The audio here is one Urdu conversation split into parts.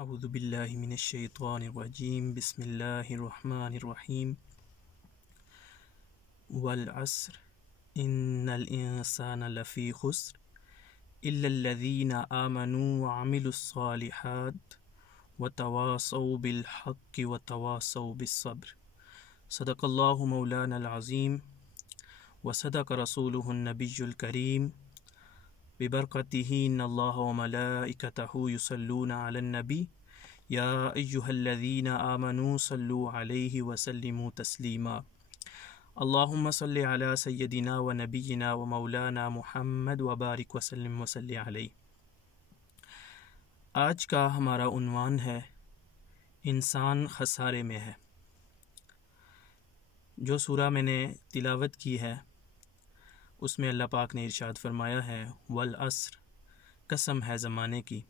اعوذ باللہ من الشیطان الرجیم بسم اللہ الرحمن الرحیم والعصر ان الانسان لفی خسر الا الذین آمنوا وعملوا الصالحات وتواصوا بالحق وتواصوا بالصبر صدق اللہ مولانا العظیم وصدق رسولہ النبی الکریم ببرکتہ ان اللہ وملائکتہ یصلون علی النبی یا ایہا الذین آمنوا صلوا علیہ وسلموا تسلیما اللہم صلی علی سیدنا و نبینا و مولانا محمد وبارک وسلم وصلی علیہ۔ آج کا ہمارا عنوان ہے انسان خسارے میں ہے۔ جو سورہ میں نے تلاوت کی ہے اس میں اللہ پاک نے ارشاد فرمایا ہے والعصر، قسم ہے زمانے کی۔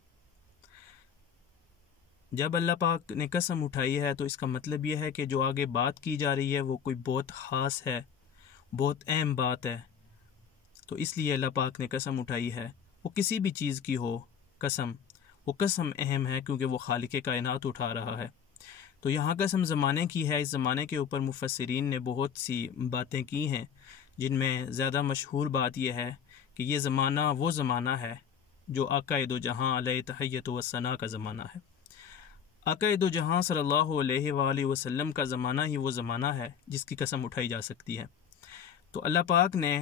جب اللہ پاک نے قسم اٹھائی ہے تو اس کا مطلب یہ ہے کہ جو آگے بات کی جا رہی ہے وہ کوئی بہت خاص ہے، بہت اہم بات ہے، تو اس لیے اللہ پاک نے قسم اٹھائی ہے۔ وہ کسی بھی چیز کی ہو قسم، وہ قسم اہم ہے کیونکہ وہ خالق کائنات اٹھا رہا ہے۔ تو یہاں قسم زمانے کی ہے۔ اس زمانے کے اوپر مفسرین نے بہت سی باتیں کی ہیں، جن میں زیادہ مشہور بات یہ ہے کہ یہ زمانہ وہ زمانہ ہے جو آقا دو جہاں علیہ تحیت و ثنا کا زمانہ ہے۔ آقا دو جہاں صلی اللہ علیہ وآلہ وسلم کا زمانہ ہی وہ زمانہ ہے جس کی قسم اٹھائی جا سکتی ہے۔ تو اللہ پاک نے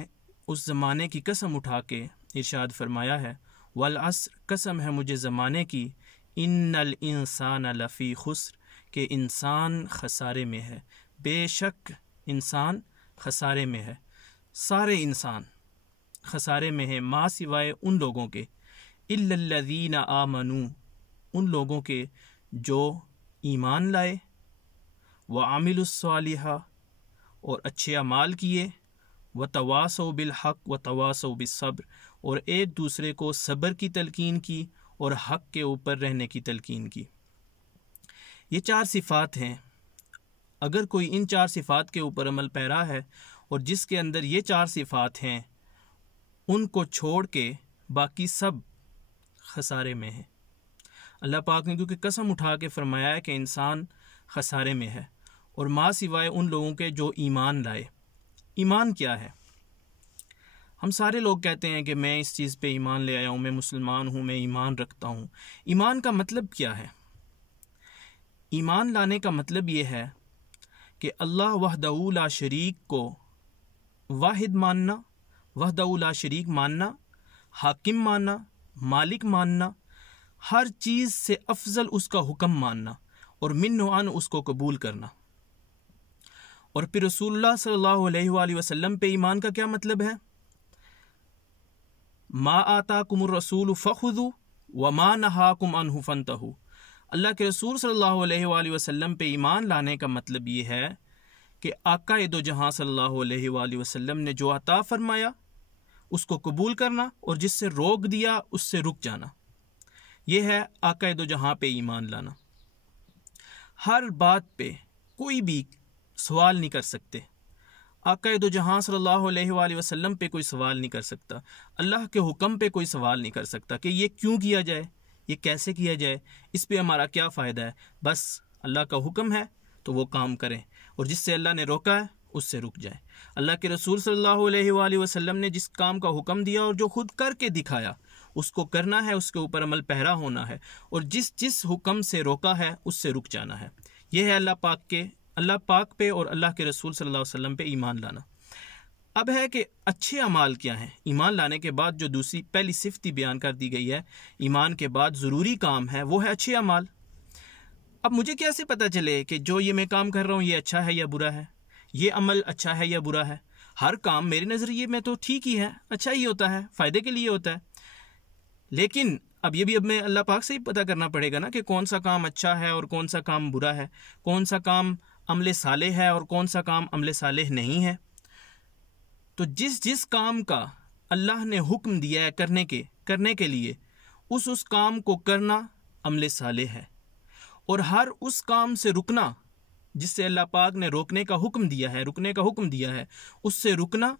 اس زمانے کی قسم اٹھا کے ارشاد فرمایا ہے والعصر، قسم ہے مجھے زمانے کی، ان الانسان لفی خسر، کہ انسان خسارے میں ہے۔ بے شک انسان خسارے میں ہے، سارے انسان خسارے میں ہیں، ما سوائے ان لوگوں کے، الا الذین آمنوا، ان لوگوں کے جو ایمان لائے، وعملوا الصالحات، اور اچھے اعمال کیے، وتواصوا بالحق وتواصوا بالصبر، اور ایک دوسرے کو صبر کی تلقین کی اور حق کے اوپر رہنے کی تلقین کی۔ یہ چار صفات ہیں۔ اگر کوئی ان چار صفات کے اوپر عمل پیرا ہے اور جس کے اندر یہ چار صفات ہیں، ان کو چھوڑ کے باقی سب خسارے میں ہیں۔ اللہ پاک نے کیونکہ قسم اٹھا کے فرمایا ہے کہ انسان خسارے میں ہے، اور ما سوائے ان لوگوں کے جو ایمان لائے۔ ایمان کیا ہے؟ ہم سارے لوگ کہتے ہیں کہ میں اس چیز پہ ایمان لے آیا ہوں، میں مسلمان ہوں، میں ایمان رکھتا ہوں۔ ایمان کا مطلب کیا ہے؟ ایمان لانے کا مطلب یہ ہے کہ اللہ وحدہ لا شریک کو واحد ماننا، وحدہ لا شریک ماننا، حاکم ماننا، مالک ماننا، ہر چیز سے افضل اس کا حکم ماننا، اور من و عن اس کو قبول کرنا۔ اور پھر رسول اللہ صلی اللہ علیہ وآلہ وسلم پہ ایمان کا کیا مطلب ہے؟ ما آتاکم الرسول فخذوا وما نہاکم عنہ فانتہوا۔ اللہ کے رسول صلی اللہ علیہ وآلہ وسلم پہ ایمان لانے کا مطلب یہ ہے کہ آقا دو جہاں صلی اللہ علیہ وآلہ وسلم نے جو عطا فرمایا اس کو قبول کرنا، اور جس سے روک دیا اس سے رک جانا۔ یہ ہے آقا دو جہاں پہ ایمان لانا۔ ہر بات پہ کوئی بھی سوال نہیں کر سکتے۔ آقا دو جہاں صلی اللہ علیہ وآلہ وسلم پہ کوئی سوال نہیں کر سکتا، اللہ کے حکم پہ کوئی سوال نہیں کر سکتا کہ یہ کیوں کیا جائے، یہ کیسے کیا جائے، اس پہ ہمارا کیا فائدہ ہے۔ بس اللہ کا حکم ہے تو وہ کام کریں، اور جس سے اللہ نے روکا ہے اس سے رک جائیں۔ اللہ کے رسول صلی اللہ علیہ وآلہ وسلم نے جس کام کا حکم دیا اور جو خود کر کے دکھایا اس کو کرنا ہے، اس کے اوپر عمل پیرا ہونا ہے، اور جس حکم سے روکا ہے اس سے رک جانا ہے۔ یہ ہے اللہ پاک پہ اور اللہ کے رسول صلی اللہ علیہ وسلم پہ ایمان لانا۔ اب ہے کہ اچھے اعمال کیا ہیں؟ ایمان لانے کے بعد جو دوسری پہلی صفت بیان کر دی گئی ہے، ایمان کے بعد ضروری کام ہے، وہ ہے اچھے اعمال۔ اب مجھے کیسے پتہ چلے کہ جو یہ میں کام کر رہا ہوں یہ اچھا ہے یا برا ہے، یہ عمل اچھا ہے یا برا ہے؟ ہر کام میرے نظریے میں تو ٹھیک ہی ہے، اچھا ہی ہوتا ہے، فائدے کے لیے ہوتا ہے، لیکن اب میں اللہ پاک سے ہی پتہ کرنا پڑے گا نا کہ کون سا کام اچھا ہے اور کون سا کام برا ہے، کون سا کام عمل صالح ہے اور کون سا کام عمل صالح نہیں ہے۔ تو جس کام کا اللہ نے حکم دیا ہے کرنے کے لیے اس کام کو کرنا عمل صالح ہے، اور ہر اس کام سے رکنا جس سے اللہ پاک نے روکنے کا حکم دیا ہے، اس سے رکنا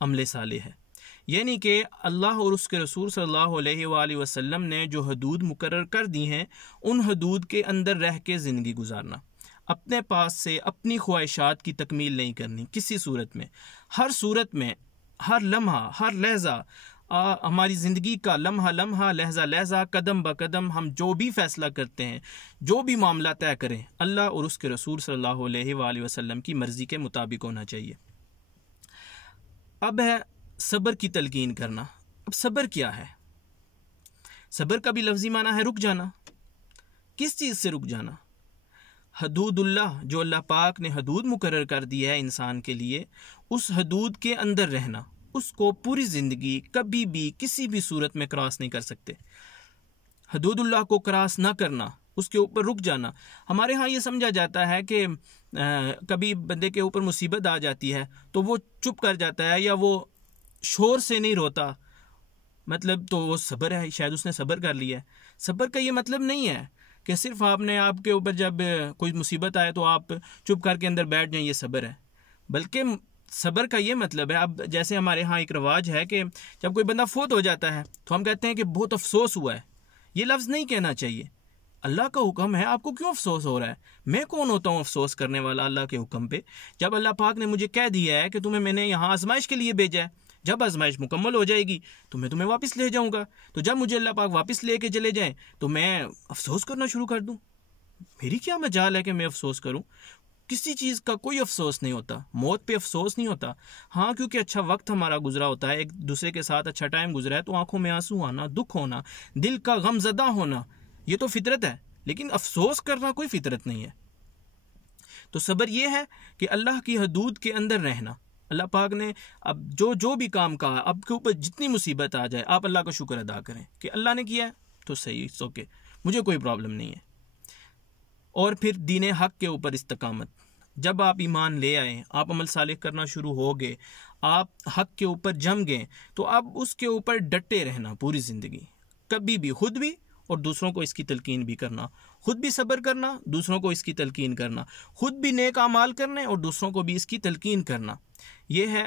عمل صالح ہے۔ یعنی کہ اللہ اور اس کے رسول صلی اللہ علیہ وآلہ وسلم نے جو حدود مقرر کر دی ہیں ان حدود کے اندر رہ کے زندگی گزارنا، اپنے پاس سے اپنی خواہشات کی تکمیل نہیں کرنی کسی صورت میں، ہر صورت میں، ہر لمحہ، ہر لحظہ، ہماری زندگی کا لمحہ لمحہ، لحظہ لحظہ، قدم با قدم ہم جو بھی فیصلہ کرتے ہیں، جو بھی معاملہ طے کریں، اللہ اور اس کے رسول صلی اللہ علیہ وآلہ وسلم کی مرضی کے مطابق ہونا چاہیے۔ اب ہے صبر کی تلقین کرنا۔ اب صبر کیا ہے؟ صبر کا بھی لفظی معنی ہے رک جانا۔ کس چیز سے رک جانا؟ حدود اللہ، جو اللہ پاک نے حدود مقرر کر دی ہے انسان کے لیے، اس حدود کے اندر رہنا، اس کو پوری زندگی کبھی بھی کسی بھی صورت میں کراس نہیں کر سکتے۔ حدود اللہ کو کراس نہ کرنا، اس کے اوپر رک جانا۔ ہمارے ہاں یہ سمجھا جاتا ہے کہ کبھی بندے کے اوپر مصیبت آ جاتی ہے تو وہ چپ کر جاتا ہے یا وہ شور سے نہیں روتا، مطلب تو وہ صبر ہے، شاید اس نے صبر کر لیا ہے۔ صبر کا یہ مطلب نہیں ہے کہ صرف آپ نے آپ کے اوپر جب کوئی مصیبت آئے تو آپ چپ کر کے اندر بیٹھ جائیں، یہ صبر ہے۔ بلکہ صبر کا یہ مطلب ہے، اب جیسے ہمارے ہاں ایک رواج ہے کہ جب کوئی بندہ فوت ہو جاتا ہے تو ہم کہتے ہیں کہ بہت افسوس ہوا ہے۔ یہ لفظ نہیں کہنا چاہیے۔ اللہ کا حکم ہے، آپ کو کیوں افسوس ہو رہا ہے؟ میں کون ہوتا ہوں افسوس کرنے والا اللہ کے حکم پہ؟ جب اللہ پاک نے مجھے کہہ دیا ہے کہ تمہیں میں نے یہاں آزمائش کے لیے بھیجا ہے، جب آزمائش مکمل ہو جائے گی تو میں تمہیں واپس لے جاؤں گا، تو جب مجھے اللہ پاک واپس لے کے چلے جائیں تو میں افسوس کرنا شروع کر دوں؟ میری کیا مجال ہے کہ میں افسوس کروں؟ کسی چیز کا کوئی افسوس نہیں ہوتا، موت پہ افسوس نہیں ہوتا۔ ہاں کیونکہ اچھا وقت ہمارا گزرا ہوتا ہے، ایک دوسرے کے ساتھ اچھا ٹائم گزرا ہے تو آنکھوں میں آنسو آنا، دکھ ہونا، دل کا غم زدہ ہونا، یہ تو فطرت ہے، لیکن افسوس کرنا کوئی فطرت نہیں ہے۔ تو صبر یہ ہے کہ اللہ کی حدود کے اندر رہنا۔ اللہ پاک نے اب جو بھی کام کہا، اب کے اوپر جتنی مصیبت آ جائے آپ اللہ کا شکر ادا کریں کہ اللہ نے کیا ہے تو صحیح، اوکے، مجھے کوئی پرابلم نہیں ہے۔ اور پھر دین حق کے اوپر استقامت۔ جب آپ ایمان لے آئیں، آپ عمل صالح کرنا شروع ہو گئے، آپ حق کے اوپر جم گئے، تو اب اس کے اوپر ڈٹے رہنا پوری زندگی، کبھی بھی، خود بھی اور دوسروں کو اس کی تلقین بھی کرنا، خود بھی صبر کرنا، دوسروں کو اس کی تلقین کرنا، خود بھی نیک اعمال کرنے اور دوسروں کو بھی اس کی تلقین کرنا۔ یہ ہے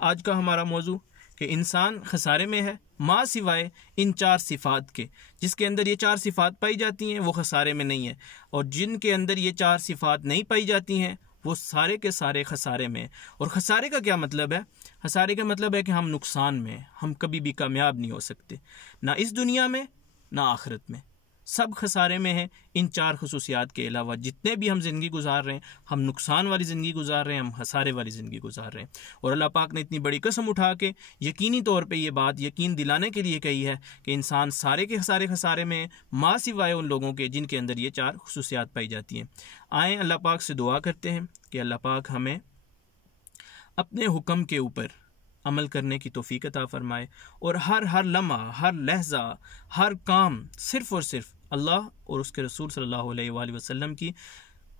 آج کا ہمارا موضوع کہ انسان خسارے میں ہے ما سوائے ان 4 صفات کے۔ جس کے اندر یہ 4 صفات پائی جاتی ہیں وہ خسارے میں نہیں ہے، اور جن کے اندر یہ 4 صفات نہیں پائی جاتی ہیں وہ سارے کے سارے خسارے میں ہیں۔ اور خسارے کا کیا مطلب ہے؟ خسارے کا مطلب ہے کہ ہم نقصان میں، ہم کبھی بھی کامیاب نہیں ہو سکتے، نہ اس دنیا میں نہ آخرت میں، سب خسارے میں ہیں۔ ان 4 خصوصیات کے علاوہ جتنے بھی ہم زندگی گزار رہے ہیں، ہم نقصان والی زندگی گزار رہے ہیں، ہم خسارے والی زندگی گزار رہے ہیں۔ اور اللہ پاک نے اتنی بڑی قسم اٹھا کے یقینی طور پہ یہ بات یقین دلانے کے لیے کہی ہے کہ انسان سارے کے سارے خسارے میں ما سوائے ان لوگوں کے جن کے اندر یہ 4 خصوصیات پائی جاتی ہیں۔ آئیں اللہ پاک سے دعا کرتے ہیں کہ اللہ پاک ہمیں اپنے حکم کے اوپر عمل کرنے کی توفیق عطا فرمائے، اور ہر لمحہ، ہر لحظہ، ہر کام صرف اور صرف اللہ اور اس کے رسول صلی اللہ علیہ وآلہ وسلم کی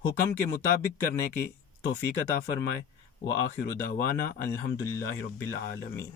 حکم کے مطابق کرنے کی توفیق عطا فرمائے۔ وآخر دعوانا الحمدللہ رب العالمین۔